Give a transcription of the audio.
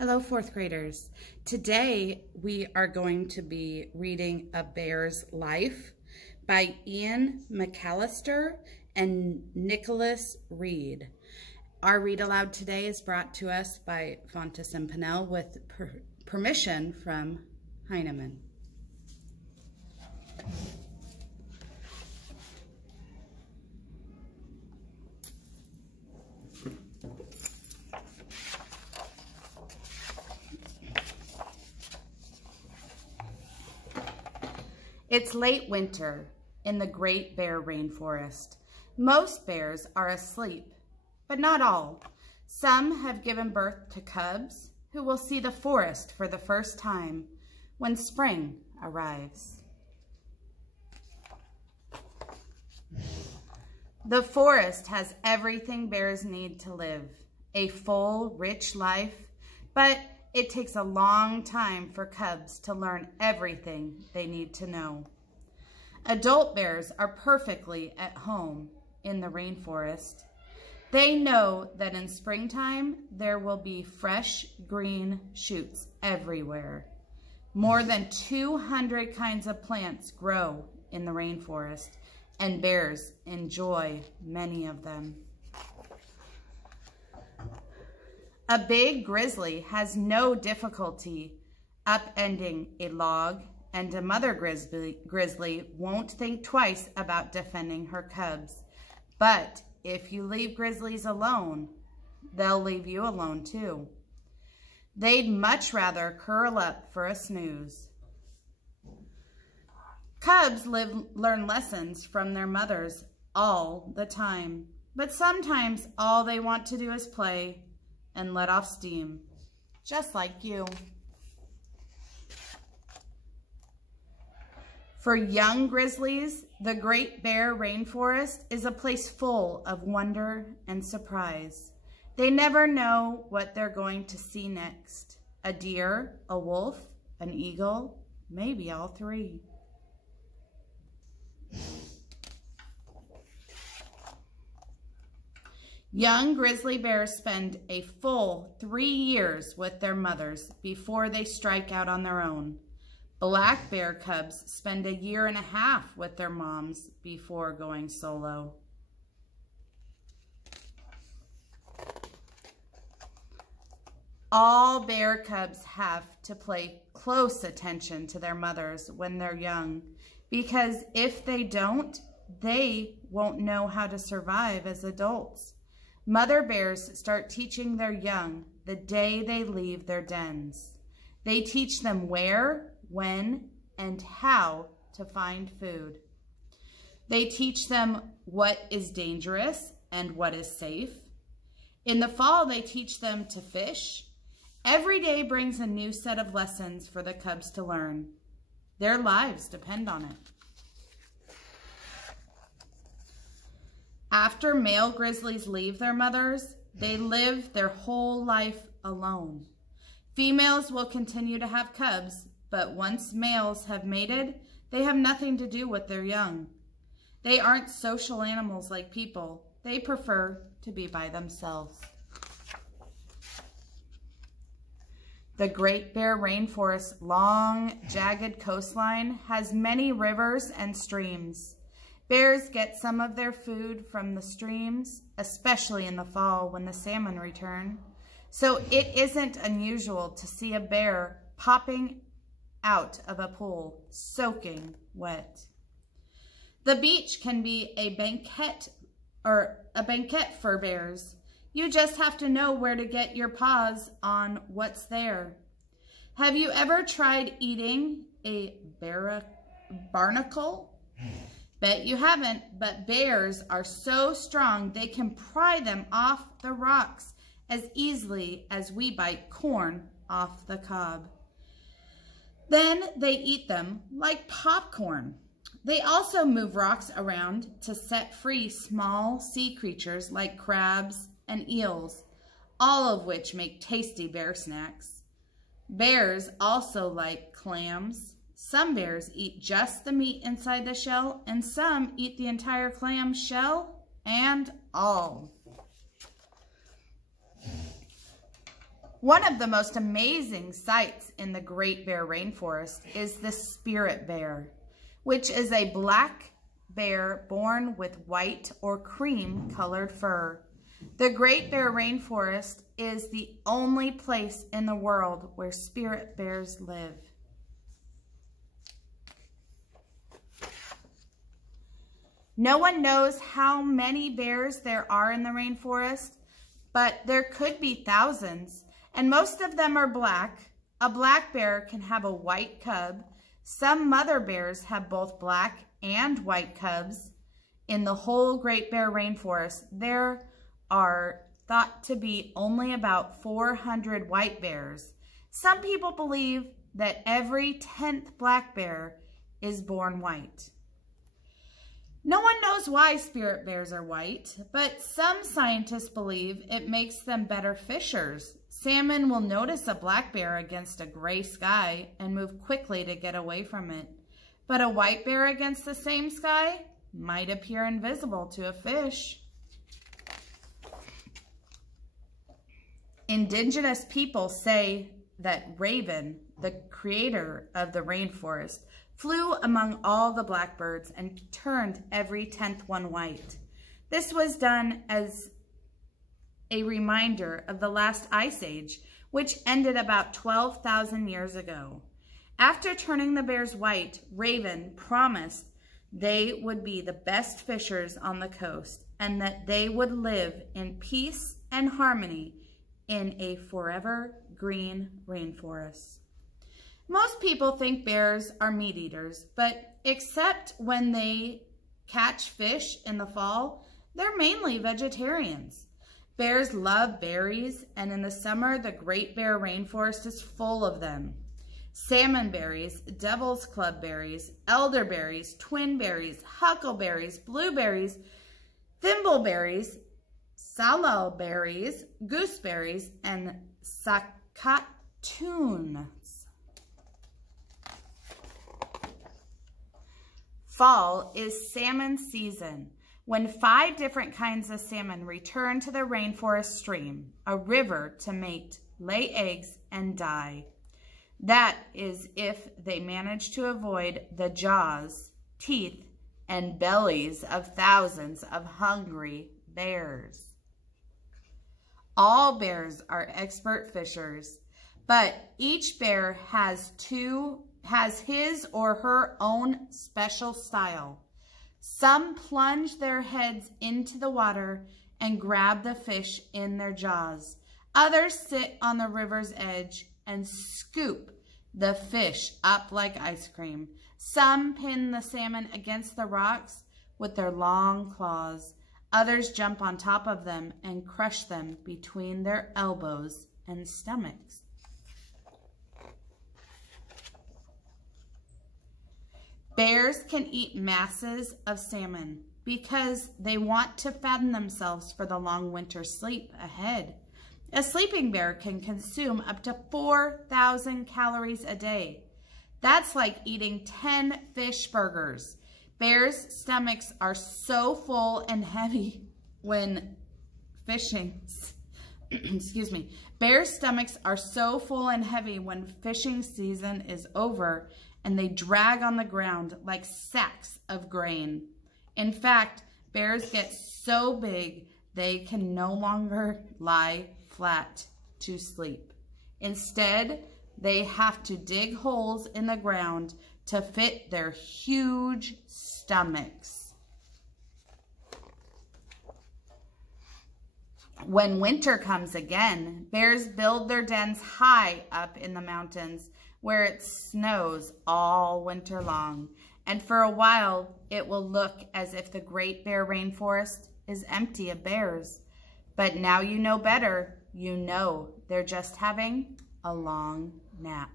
Hello, fourth graders. Today we are going to be reading A Bear's Life by Ian McAllister and Nicholas Reed. Our read aloud today is brought to us by Fontes and Pinnell with permission from Heinemann. It's late winter in the Great Bear Rainforest. Most bears are asleep, but not all. Some have given birth to cubs who will see the forest for the first time when spring arrives. The forest has everything bears need to live, a full, rich life, but it takes a long time for cubs to learn everything they need to know. Adult bears are perfectly at home in the rainforest. They know that in springtime there will be fresh green shoots everywhere. More than 200 kinds of plants grow in the rainforest, and bears enjoy many of them. A big grizzly has no difficulty upending a log, and a mother grizzly won't think twice about defending her cubs. But if you leave grizzlies alone, they'll leave you alone too. They'd much rather curl up for a snooze. Cubs learn lessons from their mothers all the time, but sometimes all they want to do is play and let off steam, just like you. For young grizzlies, the Great Bear Rainforest is a place full of wonder and surprise. They never know what they're going to see next. A deer, a wolf, an eagle, maybe all three. Young grizzly bears spend a full 3 years with their mothers before they strike out on their own. Black bear cubs spend a 1.5 years with their moms before going solo. All bear cubs have to pay close attention to their mothers when they're young, because if they don't, they won't know how to survive as adults. Mother bears start teaching their young the day they leave their dens. They teach them where, when, and how to find food. They teach them what is dangerous and what is safe. In the fall, they teach them to fish. Every day brings a new set of lessons for the cubs to learn. Their lives depend on it. After male grizzlies leave their mothers, they live their whole life alone. Females will continue to have cubs, but once males have mated, they have nothing to do with their young. They aren't social animals like people. They prefer to be by themselves. The Great Bear Rainforest's long, jagged coastline has many rivers and streams. Bears get some of their food from the streams, especially in the fall when the salmon return. So it isn't unusual to see a bear popping out of a pool, soaking wet. The beach can be a banquet for bears. You just have to know where to get your paws on what's there. Have you ever tried eating a barnacle? Bet you haven't, but bears are so strong they can pry them off the rocks as easily as we bite corn off the cob. Then they eat them like popcorn. They also move rocks around to set free small sea creatures like crabs and eels, all of which make tasty bear snacks. Bears also like clams. Some bears eat just the meat inside the shell, and some eat the entire clam shell and all. One of the most amazing sights in the Great Bear Rainforest is the spirit bear, which is a black bear born with white or cream colored fur. The Great Bear Rainforest is the only place in the world where spirit bears live. No one knows how many bears there are in the rainforest, but there could be thousands, and most of them are black. A black bear can have a white cub. Some mother bears have both black and white cubs. In the whole Great Bear Rainforest, there are thought to be only about 400 white bears. Some people believe that every 10th black bear is born white. No one knows why spirit bears are white, but some scientists believe it makes them better fishers. Salmon will notice a black bear against a gray sky and move quickly to get away from it. But a white bear against the same sky might appear invisible to a fish. Indigenous people say that Raven, the creator of the rainforest, flew among all the blackbirds and turned every 10th one white. This was done as a reminder of the last ice age, which ended about 12,000 years ago. After turning the bears white, Raven promised they would be the best fishers on the coast and that they would live in peace and harmony in a forever green rainforest. Most people think bears are meat eaters, but except when they catch fish in the fall, they're mainly vegetarians. Bears love berries, and in the summer, the Great Bear Rainforest is full of them. Salmon berries, devil's club berries, elderberries, twin berries, huckleberries, blueberries, thimbleberries, salal berries, gooseberries, and sakatuns. Fall is salmon season, when 5 different kinds of salmon return to the rainforest stream, a river, to mate, lay eggs, and die. That is if they manage to avoid the jaws, teeth, and bellies of thousands of hungry bears. All bears are expert fishers, but each bear has his or her own special style. Some plunge their heads into the water and grab the fish in their jaws. Others sit on the river's edge and scoop the fish up like ice cream. Some pin the salmon against the rocks with their long claws. Others jump on top of them and crush them between their elbows and stomachs. Bears can eat masses of salmon because they want to fatten themselves for the long winter sleep ahead. A sleeping bear can consume up to 4,000 calories a day. That's like eating 10 fish burgers. Bears' stomachs are so full and heavy when fishing. Excuse me. Bears' stomachs are so full and heavy when fishing season is over, and they drag on the ground like sacks of grain. In fact, bears get so big they can no longer lie flat to sleep. Instead, they have to dig holes in the ground to fit their huge stomachs. When winter comes again, bears build their dens high up in the mountains where it snows all winter long. And for a while, it will look as if the Great Bear Rainforest is empty of bears. But now you know better. You know they're just having a long nap.